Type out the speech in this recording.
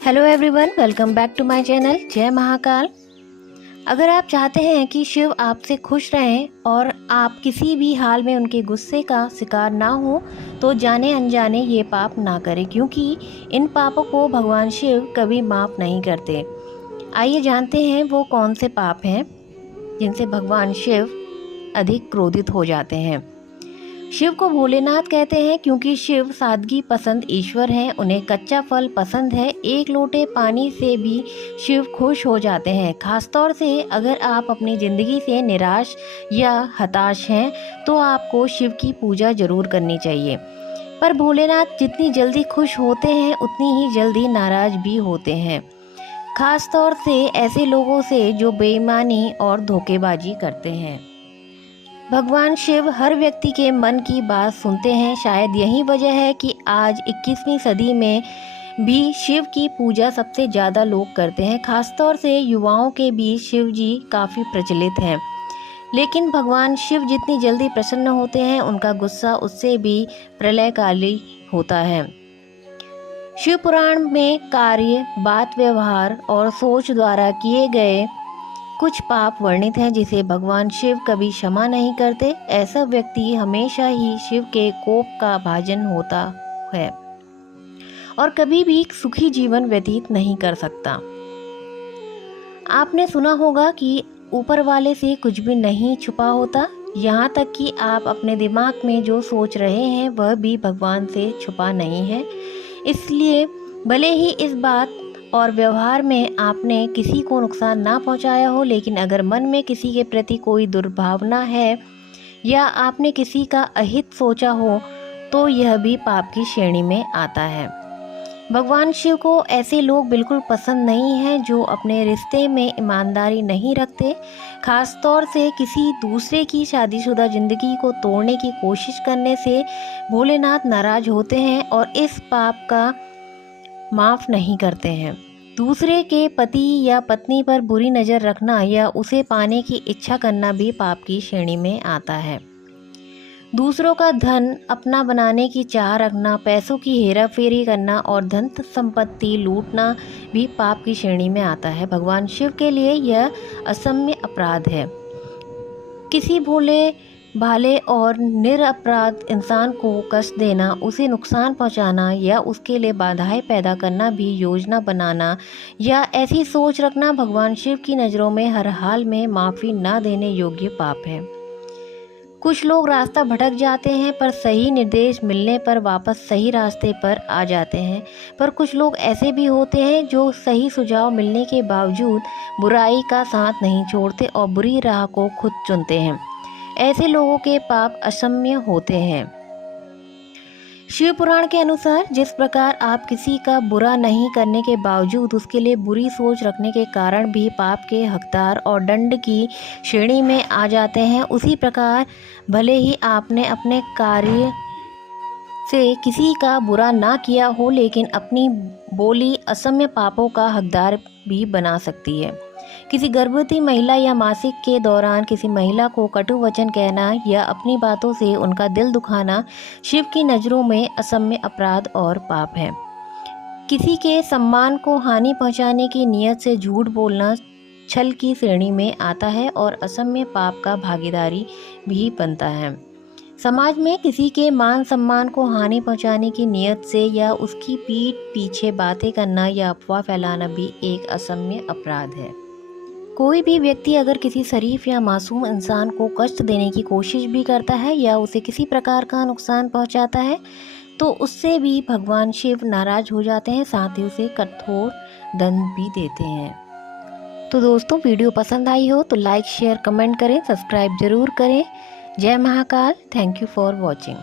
Hello everyone, welcome back to my channel जय महाकाल। अगर आप चाहते हैं कि शिव आपसे खुश रहें और आप किसी भी हाल में उनके गुस्से का शिकार ना हो तो जाने अनजाने ये पाप ना करें, क्योंकि इन पापों को भगवान शिव कभी माफ़ नहीं करते। आइए जानते हैं वो कौन से पाप हैं जिनसे भगवान शिव अधिक क्रोधित हो जाते हैं। शिव को भोलेनाथ कहते हैं क्योंकि शिव सादगी पसंद ईश्वर हैं। उन्हें कच्चा फल पसंद है। एक लोटे पानी से भी शिव खुश हो जाते हैं। खासतौर से अगर आप अपनी ज़िंदगी से निराश या हताश हैं तो आपको शिव की पूजा जरूर करनी चाहिए। पर भोलेनाथ जितनी जल्दी खुश होते हैं उतनी ही जल्दी नाराज भी होते हैं, खासतौर से ऐसे लोगों से जो बेईमानी और धोखेबाजी करते हैं। भगवान शिव हर व्यक्ति के मन की बात सुनते हैं। शायद यही वजह है कि आज 21वीं सदी में भी शिव की पूजा सबसे ज़्यादा लोग करते हैं। खासतौर से युवाओं के बीच शिव जी काफ़ी प्रचलित हैं। लेकिन भगवान शिव जितनी जल्दी प्रसन्न होते हैं उनका गुस्सा उससे भी प्रलयकाली होता है। शिव पुराण में कार्य, बात, व्यवहार और सोच द्वारा किए गए कुछ पाप वर्णित हैं जिसे भगवान शिव कभी क्षमा नहीं करते। ऐसा व्यक्ति हमेशा ही शिव के कोप का भाजन होता है और कभी भी सुखी जीवन व्यतीत नहीं कर सकता। आपने सुना होगा कि ऊपर वाले से कुछ भी नहीं छुपा होता, यहाँ तक कि आप अपने दिमाग में जो सोच रहे हैं वह भी भगवान से छुपा नहीं है। इसलिए भले ही इस बात और व्यवहार में आपने किसी को नुकसान ना पहुंचाया हो, लेकिन अगर मन में किसी के प्रति कोई दुर्भावना है या आपने किसी का अहित सोचा हो तो यह भी पाप की श्रेणी में आता है। भगवान शिव को ऐसे लोग बिल्कुल पसंद नहीं हैं जो अपने रिश्ते में ईमानदारी नहीं रखते। खासतौर से किसी दूसरे की शादीशुदा जिंदगी को तोड़ने की कोशिश करने से भोलेनाथ नाराज होते हैं और इस पाप का माफ़ नहीं करते हैं। दूसरे के पति या पत्नी पर बुरी नज़र रखना या उसे पाने की इच्छा करना भी पाप की श्रेणी में आता है। दूसरों का धन अपना बनाने की चाह रखना, पैसों की हेराफेरी करना और धन संपत्ति लूटना भी पाप की श्रेणी में आता है। भगवान शिव के लिए यह असम्य अपराध है। किसी भोले भाले और निरपराध इंसान को कष्ट देना, उसे नुकसान पहुंचाना या उसके लिए बाधाएं पैदा करना भी योजना बनाना या ऐसी सोच रखना भगवान शिव की नज़रों में हर हाल में माफ़ी ना देने योग्य पाप है। कुछ लोग रास्ता भटक जाते हैं पर सही निर्देश मिलने पर वापस सही रास्ते पर आ जाते हैं, पर कुछ लोग ऐसे भी होते हैं जो सही सुझाव मिलने के बावजूद बुराई का साथ नहीं छोड़ते और बुरी राह को खुद चुनते हैं। ऐसे लोगों के पाप असम्य होते हैं। शिव पुराण के अनुसार जिस प्रकार आप किसी का बुरा नहीं करने के बावजूद उसके लिए बुरी सोच रखने के कारण भी पाप के हकदार और दंड की श्रेणी में आ जाते हैं, उसी प्रकार भले ही आपने अपने कार्य से किसी का बुरा ना किया हो, लेकिन अपनी बोली असम्य पापों का हकदार भी बना सकती है। किसी गर्भवती महिला या मासिक के दौरान किसी महिला को कटु वचन कहना या अपनी बातों से उनका दिल दुखाना शिव की नज़रों में असम्य अपराध और पाप है। किसी के सम्मान को हानि पहुंचाने की नीयत से झूठ बोलना छल की श्रेणी में आता है और असम्य पाप का भागीदारी भी बनता है। समाज में किसी के मान सम्मान को हानि पहुंचाने की नीयत से या उसकी पीठ पीछे बातें करना या अफवाह फैलाना भी एक असम्य अपराध है। कोई भी व्यक्ति अगर किसी शरीफ या मासूम इंसान को कष्ट देने की कोशिश भी करता है या उसे किसी प्रकार का नुकसान पहुंचाता है तो उससे भी भगवान शिव नाराज हो जाते हैं, साथ ही उसे कठोर दंड भी देते हैं। तो दोस्तों, वीडियो पसंद आई हो तो लाइक, शेयर, कमेंट करें, सब्सक्राइब जरूर करें। जय Mahakal. Thank you for watching.